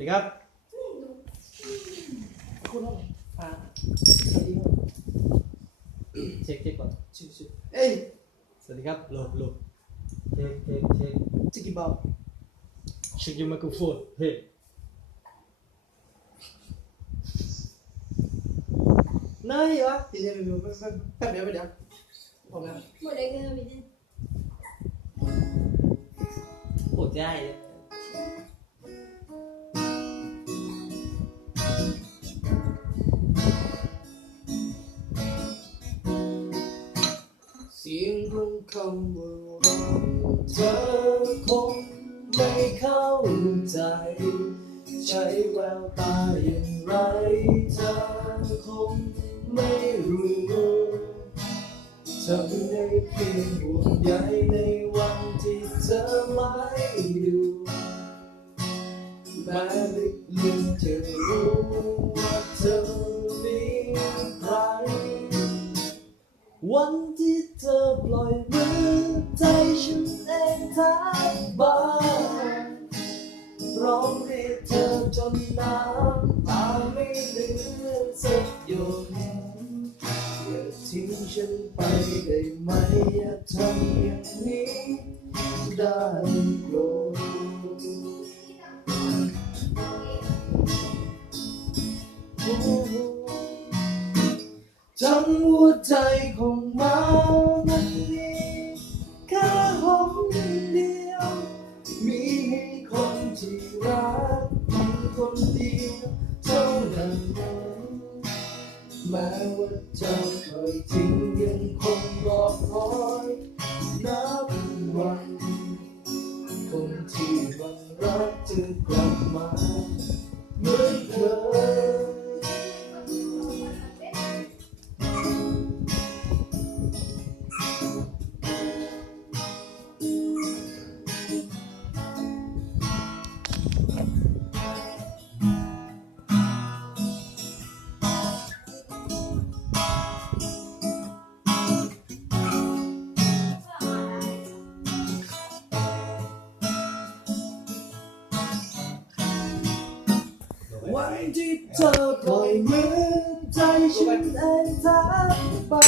สวัสดีครับคุณห้องฟ้าเช็คก่อนชื่อเอ้ยสวัสดีครับโหลเช็คจิกกี้บอลเช็คยูไมโครโฟนเฮ้นายเหรอเดี๋ยวแป๊บเดียวพร้อมแล้ว หมดเลยเกินไปดิ โอ้ได้เสียงของคำว่ารักเธอคงไม่เข้าใจใช้แววตาอย่างไรเธอคงไม่รู้ทำได้เพียงห่วงใยในวันที่เธอไม่อยู่แม้ลึกๆเธอรู้ว่าเธอมีใครวันที่เธอปล่อยมือใจฉันเองแทบบ้าร้องเรียกเธอจนน้ำตาไม่เหลือสักหยดอย่าทิ้งฉันไปได้ไหมอย่าทำอย่างนี้ได้โปรดทั้งหัวใจของมามันมีแค่ห้องเดียวมีให้คนที่รักเพียงคนเดียวเท่านั้นแม้ว่าจะเคยทิ้งยังคงรอคอยนับวันคนที่หวังรักจะกลับมาเหมือนเคยวันที่เธอปล่อยมือใจฉันเองแทบบ้า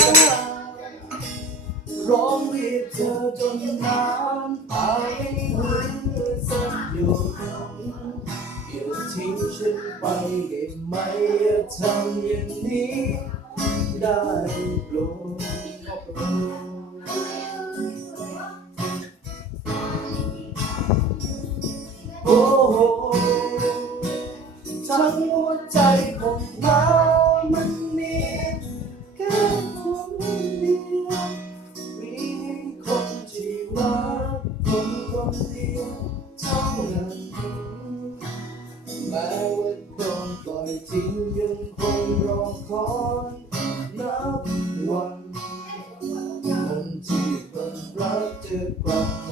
ร้องเรียกเธอจนน้ำตาไม่เหลือสักหยดอย่าทิ้งฉันไปได้ไหมอย่าทำอย่างนี้ได้โปรดโอ้โหทั้งหัวใจของเรามันมีแค่คนเดียวมีคนที่รักคนเดียวเท่านั้นแม้ว่าโดนปล่อยทิ้งยังคงรอคอยนับวันคนที่มันรักจะกลับมา